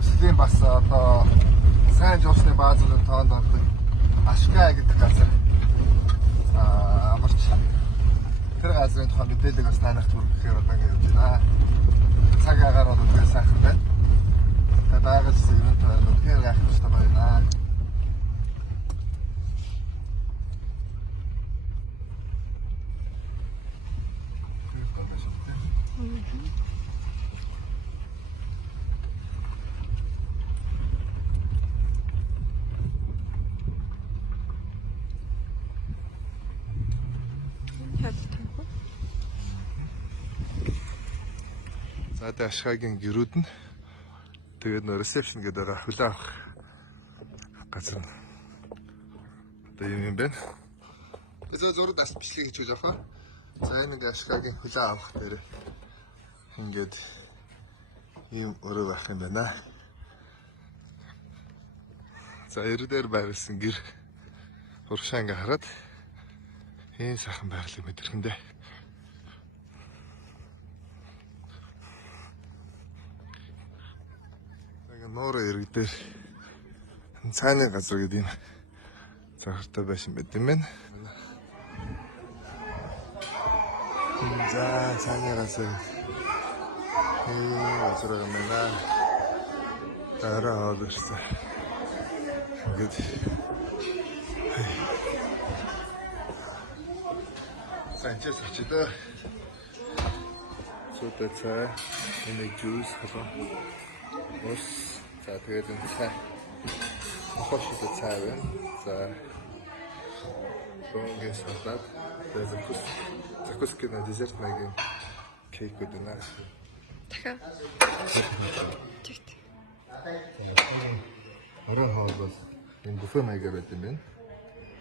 Хүслийн бас одоо сайн жуусны баазын тоонд ордог Ашгаа гэдэг газар амарч тэр газрын тухай мэдээлэл бас танахт хүргэхээр одоо ингэж байна. Цаг агаар бол үнэхээр сайхан байна. Тэгээд байгаас ирэн тойрон үнэхээр гайхалтай байна. За тэ Ашгагийн гэрүүд нь тэгээд нөө ресепшн гэдэг байгаа хүлээ авах газар нь одоо юм байна. Зөв зураг бас бичлэг хийж өгч авах. За энэ ингээ Ашгагийн хүлээ авах дээр ингээд юм өрөө байх юм байна. За эрдээр байрлсан гэр урагшаа ингээ хараад энэ сайхан байрлал мэдэрхэндээ. Нуурын ирэг дээр цааны газар гэдэг юм захартай байсан байт юм байна. За цааны газар газар юм байна. Тараа хоолорсон. Ингээд санчаас очидоо сода цай, энэ жуус хаваа. Ус за тэгээд энэ цай хоштой цай байна. За бонгээ салат, закускина десерт маягийн кейк байна. Дахиад. Тэгт. Орой хоол бол энэ буфе маягаар байт юм байна.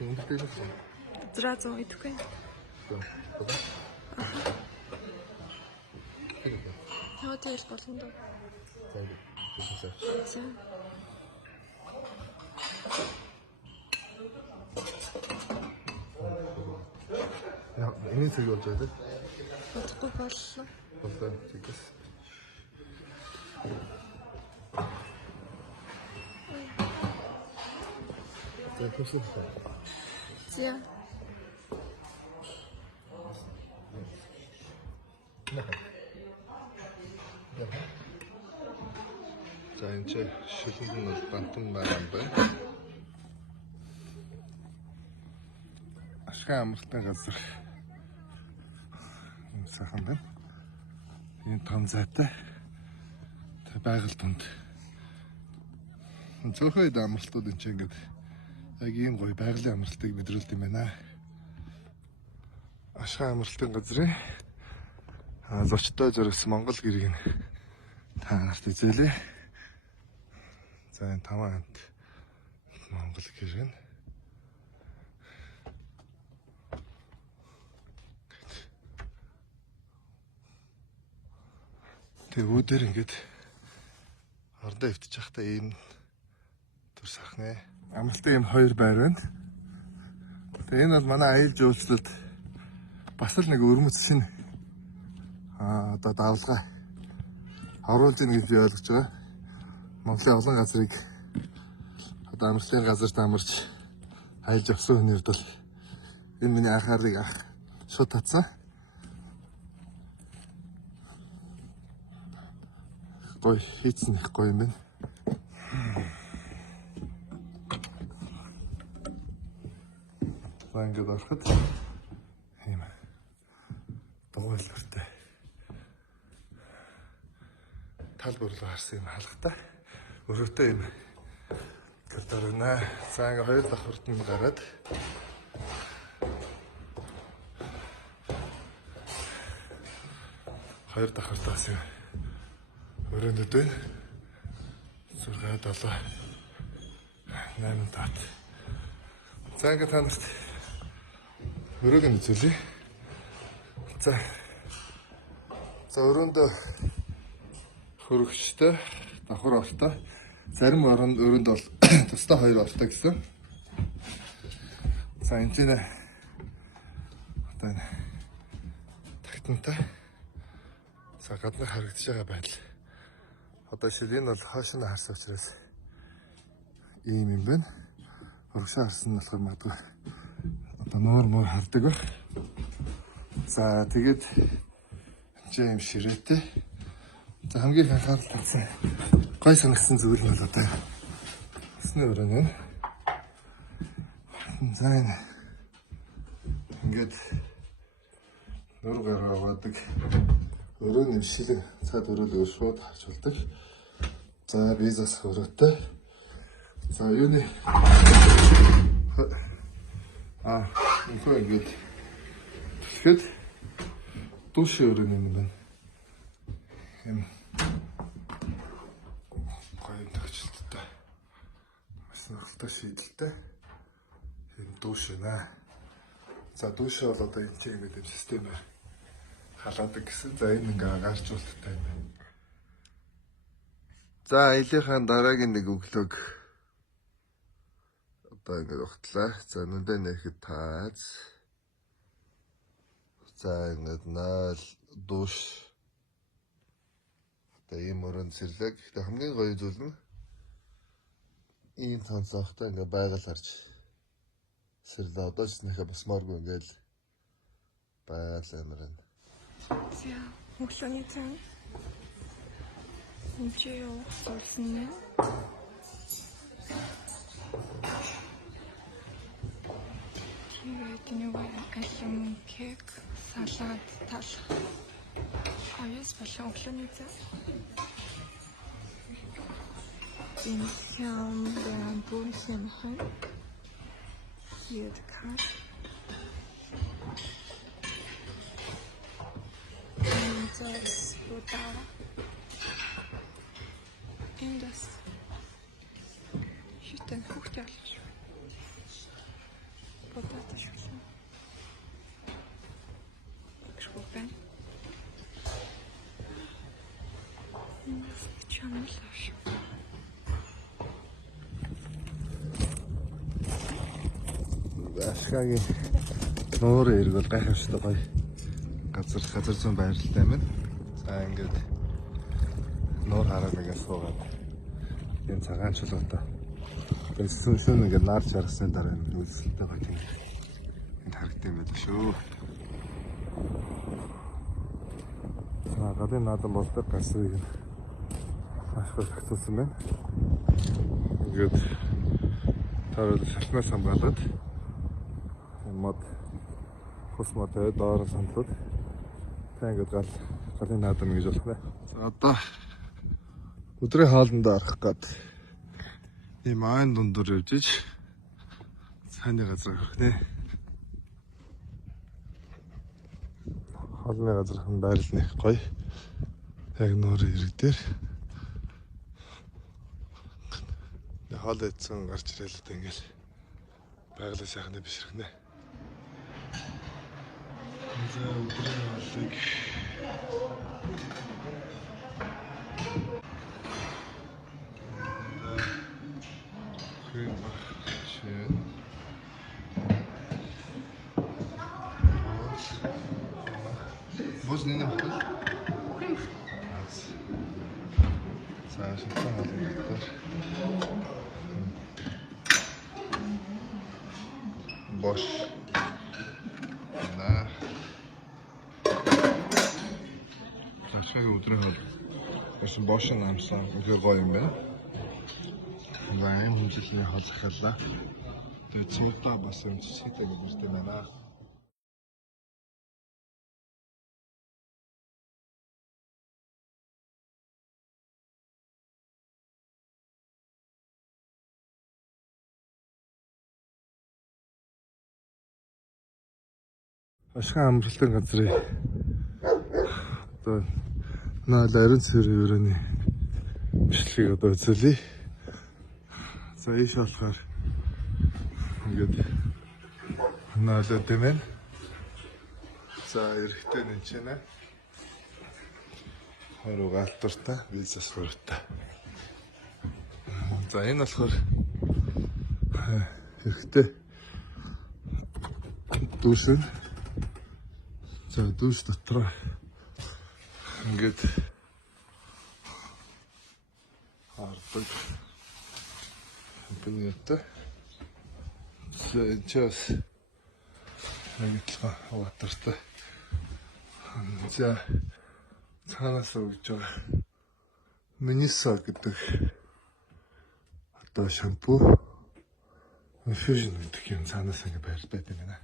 Энэ дээр нь Зразу идэхгүй. Хотел болно доо. За. Яа, энэ зэрэг болж байгаа. Бодохгүй боллоо. Болоо тэгээс. За хөсөв. За. За энэ ч шилэнд нь бол бантан байгаа юм байна. Ашгаа амралтын газар сайхан байна. Энэ том зайтай байгаль тунд зөөхөд амралтууд энэ ч ингээд яг ийм гоё байгалийн амралтыг мэдрүүлдэг юм байна. Ашгаа амралтын газрын зочдтой зориулсан Монгол гэрийг та нарт үзүүлээ. За энэ таван хамт Монгол гэр байна. Тэгээ үүдээр ингээд ордоо өвтөж явахдаа ийм төр сахнаа. Амралтын ийм хоёр байр байна. Тэгээ энэ бол манай аюул жуулчлалд бас л нэг өрмөц шин одоо давлгаа оруулж ийн гэж би ойлгож байгаа. Монголын олон газрыг одоо амралтын газарт амарч айлж авсан хүний хувьд бол энэ миний анхаарлыг шууд татсан. Гоё хийцэн их гоё юм байна. За ингээд ороход ийм дугуйлгартай тал бүрлөө харсан юм хаалгатай өрөөтэй юм гэрдэр байна. За ингээ хоёр давхарт нь гараад хоёр давхартаас юм өрөөнд байна. 6 7 8 тат. За ингээ та нарт өрөөг нь үзүүлье. За өрөөнд хөрөгчтэй давхар ортой. Зарим өрөөнд бол тусдаа 2 ортой гэсэн. За энэ чинь одоо энэ тагтантай. За гаднах харагдаж байгаа байдал Одоо шил энэ бол хойш нь харсан учраас ийм юм байна. Урагшаа харсан нь болохоор магадгүй одоо нуур хардаг байх. За тэгээд юм ширээтэй. За хамгийн их анхаарал татсан гой санагдсан зүйл нь бол одоо усны өрөө нь. За энэ ингээд нур гараадаг өрөөний шилэг цаад өрөөлөө шууд харж болдог. За визас өрөөтэй. За юуны үнэхээр ингээд тэгэхэд душ өрөөний юм байна. Юм гоё төгсөлттэй. Бас нөхөлтэй шийдэлтэй. Энэ душ байна. За душ бол одоо энэ тийм мэдэм системээр халаадаг гэсэн. За энэ ингээ гарчуулттай юм байна. За аялынхаа дараагийн нэг өглөөг одоо ингээ ухтлаа. За нүдэ нэхэд таац. За ингээд 0 душ. Одоо ийм өрөөнд сэрлэг. Гэхдээ хамгийн гоё зүйл нь ийм цанцаахтай ингээ байгаль харж сэрлээ. Одоо ч нэхэ басмааргүй ингээл байгаль амар байна. За өглөөний цан Нчээ явуулсан нэ. Тэгээд нэг алим кек, салат, тал. Аяс болон өглөөний цан. Инхам бэмбун хэмхэн. Едка. Инзас будаа. Эндас. Шитэн хүүхдээ алж. Будаа шүлэн. Шүлэн. Эндас чамлаш. Ашгагийн нуур ирэг бол гайхамшигтай гоё газар зүүн байралтай юм байна. За ингээд нуур хараа нэгээс суугаад энэ цагаан чулуутай. Тэгээд сүнсэн ингээд наарч харсан дараа энэ үйлсэлтэй гоё тийм энд харагдсан байдаг шүү. За гадын наадам болдог гасыг ашгүй тагцуулсан байна. Ингээд тарал шатнаас хамгаалаад мод хос модтой доор сандлууд тэгээд галын наадам гэж болох нэ. За одоо өдрийн хоолндоо арах гээд ийм айн дундуур явж иж цааны газар авах нэ. Хоолны газархан байрал нэх гоё. Яг нуурын ирэг дээр хоол идсэн гарч ирэл одоо ингээл байгалаа сайхны бишрэх нэ. За өдрийн хоолыг Бос не нахуй. За шалтгаан хоолой. Бош. На. Ашиг өдрийн хоол. Бас бош намсан. Үгүй гоё юм байна. Вайн хүлээний хоол захиалаа. Тэгээд цуудаа бас юм чичээтэй гэртэй байна. Ашигын амралтын газрын одоо наал ариун цэврийн өрөөний бичлэгийг одоо үзүүлье. За ийш болохоор ингээд наалаа дэмэн. За эрэхтэн энэ ч нэ. Хороо галтуртай, визас хүртэй. За энэ болохоор эрэхтэн дүүсэн. За дүүс дотор ингээд Хардаг. Компанитай. Сейчас нэгтлээ ватартай. За цаанаас өгж байгаа Минисо гэдэг одоо шампу инфьюжн гэдэг юм цаанаас ингэ байд юм байна.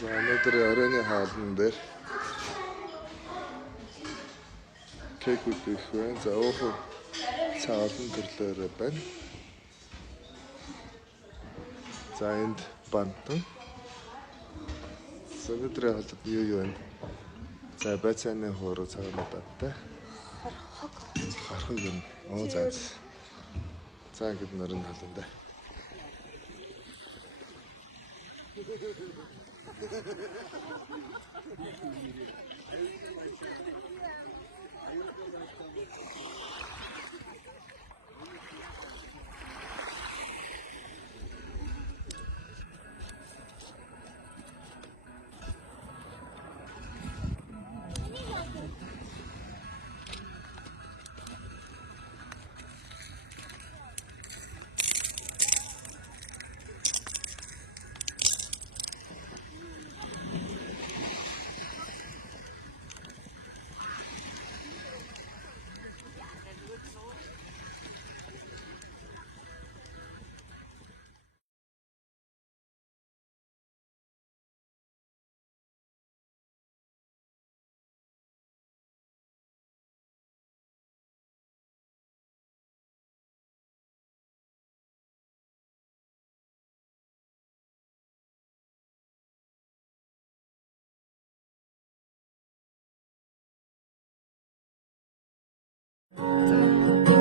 За өнөөдөр оройны хаалн дээр кекүүд их байна. За уух цаа олон төрлөөр байна. За энд бантан. За өнөөдрийн хаалт юу байна? За байцааны хууруу цагаануудтай. Хархаг юм. Оо за. За ингэ нэрэн хаалн дээр.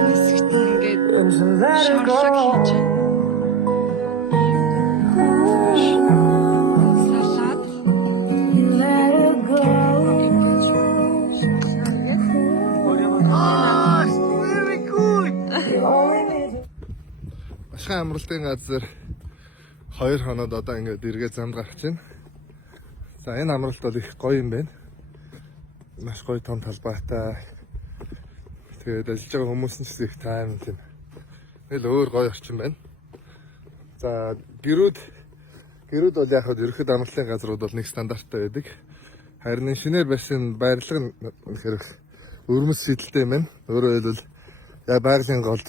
Хэсэгт ингээд шорлог хийж байна. Салат. Very good. Ашхан амралтын газар 2 хоноод одоо ингээд эргээ замд гарч байна. За энэ амралт бол их гоё юм байна. Маш гоё том талбайтай. Тэгээд ажиллаж байгаа хүмүүс нь ч их тайван тийм. Нэг л өөр гоё орчин байна. За гэрүүд бол яг хөө ерөөд амралтын газрууд бол нэг стандарттай байдаг. Харин шинээр байсан байрлал нь үнэхээр өрмөс сэтэлтэй юм байна. Өөрөөр хэлбэл яг байгалийн голд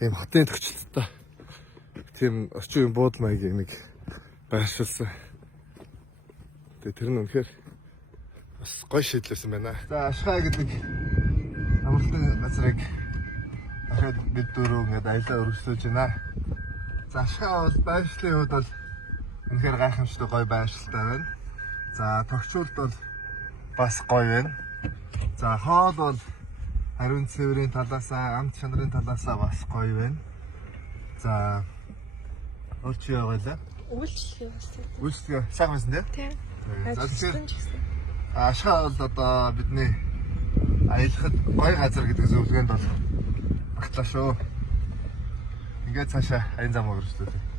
ийм хотын төвчлөлттэй тийм орчин үеийн бууд маягийн нэг байршилсан. Тэгээд тэр нь үнэхээр бас гоё шийдлсэн байна. За Ашхаа гэдэг амралтын газрыг дахиад бид дөрөв ингээд аялаа өргөжлөж байна. За Ашхаа бол байршлын хувьд бол үнэхээр гайхамшигтай гоё байршилтай байна. За тогтчулт бол бас гоё байна. За хоол бол ариун цэврийн талаасаа, амт чанарын талаасаа бас гоё байна. За орч яваалаа. Үйлчлэгээ бас. Үйлчлэгээ сайхан байсан тийм. За тэгэхээр гэсэн. Ашхаа бол одоо бидний аялахад гоё газар гэдэг зөвлөгөөнд бол багтлаа шүү. Ингээд цаашаа аян зам өргөжлөө.